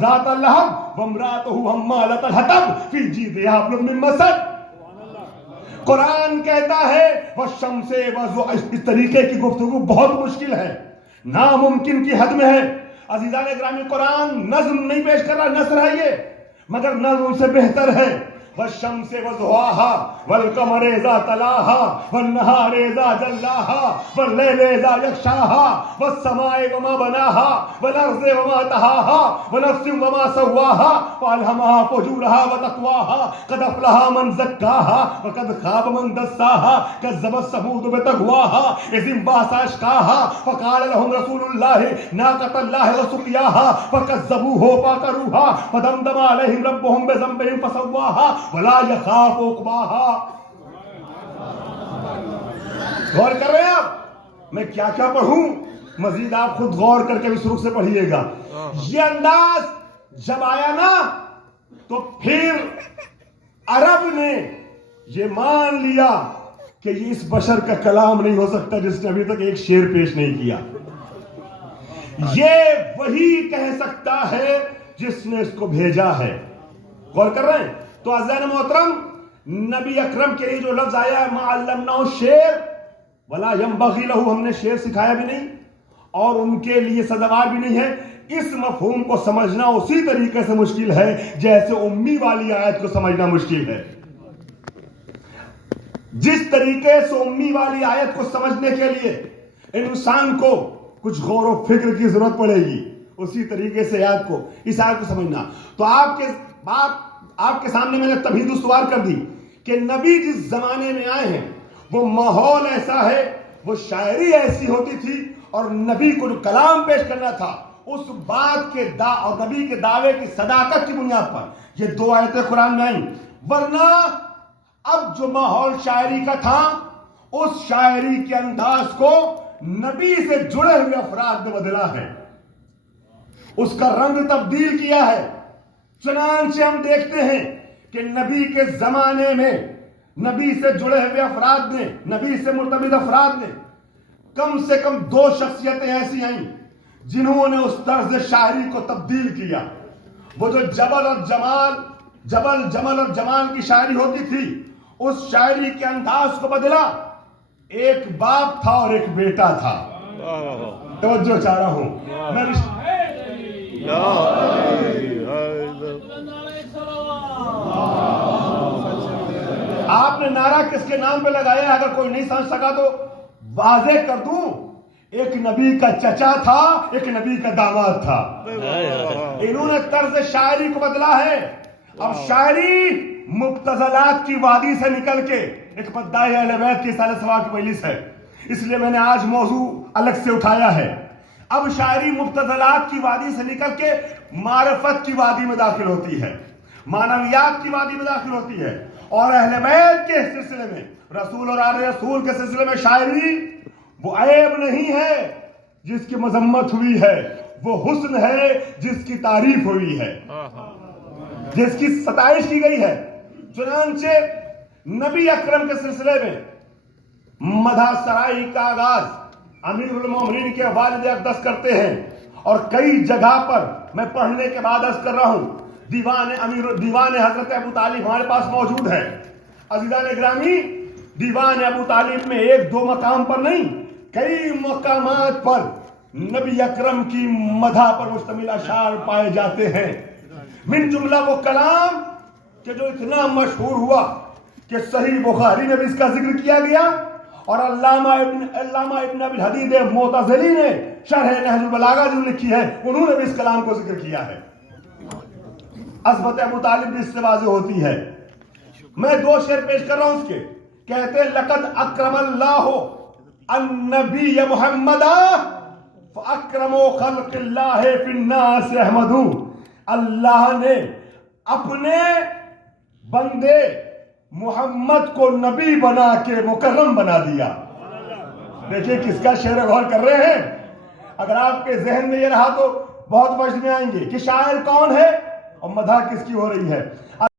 ذات اللہب وامرأتہ حمالۃ الحطب فی جیدہا حبل من مسد۔ قرآن کہتا ہے والشمس اس طریقے کی گفتگو بہت مشکل ہے، ناممکن کی حد میں ہے۔ عزیزان گرامی، قرآن نظم نہیں پیش کر رہا، نثر ہے یہ، مگر نظم سے بہتر ہے۔ والشمس وضحاها والقمر اذا تلاها والنهار اذا جلاها والليل اذا يغشاها والسماء وما بناها والارض وما طحاها ونفس وما سواها والهمها فجورها وتقواها قد افلح من زكاها وقد خاب من دساها كذبت ثمود بتقواها اذ انبعث اشقاها فقال لهم رسول الله ناقة الله وسقياها فكذبوه فعقروها فدمدم عليهم ربهم بذنبهم فسواها ولا يخاف عقباها۔ غور کر رہے ہیں آپ میں کیا کیا پڑھوں؟ مزید آپ خود غور کر کے بھی شروع سے پڑھیے گا۔ یہ انداز جب آیا نا تو پھر عرب نے یہ مان لیا کہ یہ اس بشر کا کلام نہیں ہو سکتا جس نے ابھی تک ایک شعر پیش نہیں کیا، یہ وہی کہہ سکتا ہے جس نے اس کو بھیجا ہے۔ غور کر رہے ہیں؟ تو عزیزان محترم، نبی اکرم کے لیے جو لفظ آیا ہے ما علمناہ الشعر ولا ينبغی لہ، ہم نے شعر سکھایا بھی نہیں اور ان کے لیے سزاوار بھی نہیں ہے، اس مفہوم کو سمجھنا اسی طریقے سے مشکل ہے جیسے امی والی آیت کو سمجھنا مشکل ہے۔ جس طریقے سے امی والی آیت کو سمجھنے کے لیے انسان کو کچھ غور و فکر کی ضرورت پڑے گی، اسی طریقے سے اس آیت کو سمجھنا۔ تو آپ کے سامنے میں نے تمہید استوار کر دی کہ نبی جس زمانے میں آئے ہیں وہ ماحول ایسا ہے، وہ شاعری ایسی ہوتی تھی، اور نبی کو جو کلام پیش کرنا تھا اس بات کے اور نبی کے دعوے کی صداقت کی بنیاد پر یہ دو آیتیں قرآن میں آئیں۔ ورنہ اب جو ماحول شاعری کا تھا اس شاعری کے انداز کو نبی سے جڑے ہوئے افراد نے بدلا ہے، اس کا رنگ تبدیل کیا ہے۔ چنانچہ ہم دیکھتے ہیں کہ نبی کے زمانے میں نبی سے جڑے ہوئے افراد نے، نبی سے مرتبط افراد نے کم سے کم دو شخصیتیں ایسی آئیں جنہوں نے اس طرز شاعری کو تبدیل کیا۔ وہ جو جبل جمل اور جمال کی شاعری ہوتی تھی، اس شاعری کے انداز کو بدلا۔ ایک باپ تھا اور ایک بیٹا تھا۔ توجہ چاہ رہا ہوں میں آپ نے نعرہ کس کے نام پہ لگایا ہے؟ اگر کوئی نہیں سمجھ سکا تو واضح کر دوں، ایک نبی کا چچا تھا، ایک نبی کا داماد تھا۔ انہوں نے طرز شاعری کو بدلا ہے۔ اب شاعری مبتذلات کی وادی سے نکل کے ایک مداح اہل بیت کی رسالہ ثواب کی مجلس ہے، اس لیے میں نے آج موضوع الگ سے اٹھایا ہے۔ اب شاعری مبتذلات کی وادی سے نکل کے معرفت کی وادی میں داخل ہوتی ہے، معنویات کی وادی میں داخل ہوتی ہے، اور اہل بیت کے سلسلے میں، رسول اور آل رسول کے سلسلے میں شاعری وہ عیب نہیں ہے جس کی مذمت ہوئی ہے، وہ حسن ہے جس کی تعریف ہوئی ہے، جس کی ستائش کی گئی ہے۔ چنانچہ نبی اکرم کے سلسلے میں مدح سرائی کا آغاز امیر المومنین کے والد اقدس کرتے ہیں، اور کئی جگہ پر میں پڑھنے کے بعد عرض کر رہا ہوں دیوان حضرت ابو طالب ہمارے پاس موجود ہے۔ عزیزان گرامی، دیوان ابو طالب میں ایک دو مقام پر نہیں، کئی مقامات پر نبی اکرم کی مدح پر مشتمل اشعار پائے جاتے ہیں۔ من جملہ وہ کلام کہ جو اتنا مشہور ہوا کہ صحیح بخاری میں بھی اس کا ذکر کیا گیا، اور علامہ ابن ابی الحدید معتزلی نے شرح نہج البلاغہ جو لکھی ہے انہوں نے بھی اس کلام کو ذکر کیا ہے۔ عظمت ابو طالب بھی اس سے واضح ہوتی ہے۔ میں دو شعر پیش کر رہا ہوں اس کے، کہتے ہیں لقد اکرم اللہ النبی محمد فاکرم خلق اللہ فی الناس احمد۔ اللہ نے اپنے بندے محمد کو نبی بنا کے مکرم بنا دیا۔ دیکھیں کس کا شعر غور کر رہے ہیں؟ اگر آپ کے ذہن میں یہ رہا تو بہت وجہ میں آئیں گے کہ شاعر کون ہے اور مدح کس کی ہو رہی ہے۔